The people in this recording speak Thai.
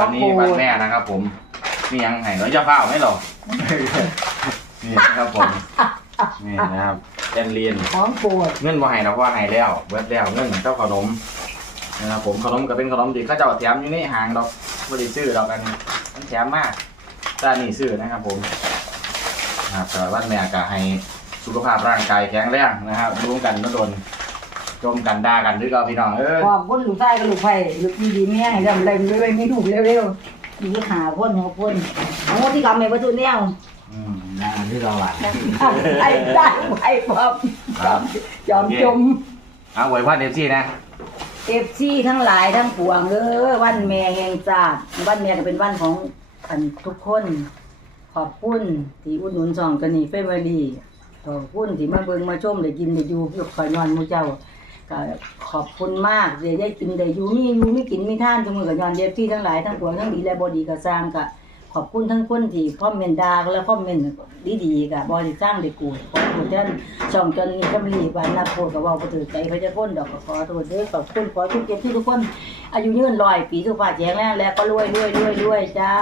วันนี้วันแม่นะครับผมมียังไงเราจะเปล่าไหมหรอนี่นะครับผมนี่นะครับแอนเลียนของโปรดเงินบ่ให้นะเพราะว่าให้แล้วเบิดแล้วเงินเจ้าขนมนะครับผมขนมก็เป็นขนมที่เขาเจ้าแถมอยู่ในห้างดอกบ่ได้ซื้อดอกกันมันแถมมากแต่อันนี่ซื้อนะครับผมนะครับแต่วันแม่ก็ให้สุขภาพร่างกายแข็งแรงนะครับร่วมกันนดน จมกันด่ากันด้วยก็พี่น้องเออขอบคุณลูกชายกับลูกไผ่ลูกดีดีแม่ให้ดำเร็วเร็วมีถูกเร็วๆมีหาพ่นหัวพ่นเอาหมดที่กำไม่ประตูแนวอืมด่ากันที่เราอะไอ้ได้ไอ้ปอบครับยอมจมเอาไว้ว่าเดฟซี่นะเอฟซีทั้งหลายทั้งปวงเด้อวันแม่แห่งชาติวันแม่ก็เป็นวันของอันทุกคน ขอบคุณที่อุดหนุนช่องกันนี่เฟเวอรี่ขอบคุณที่มาเบิ่งมาชมได้กินได้อยู่ยกคอยนอนมูเจ้า ก็ขอบคุณมากที่ได้กินได้อยู่มีอยู่มีกินมีท่านทุกมือก็ย้อนเดฟซี่ทั้งหลายทั้งปวงทั้งดีและบ่ดีก็สร้างก็ขอบคุณทั้งคนที่คอมเมนต์ดาและคอมเมนต์ดีๆก็บ่ได้สร้างได้กูดขอบคุณท่านช่องจนนี้กำลีวันนับโพดก็เว้าบ่ถือใจพระเจ้าพ้นดอกก็ขอโทษด้อขอบคุณขอทุกเก็บที่ทุกคน อายุยืนร้อยปีสุขภาพแข็งแรงและก็รวยรวยรวยรวยจ้า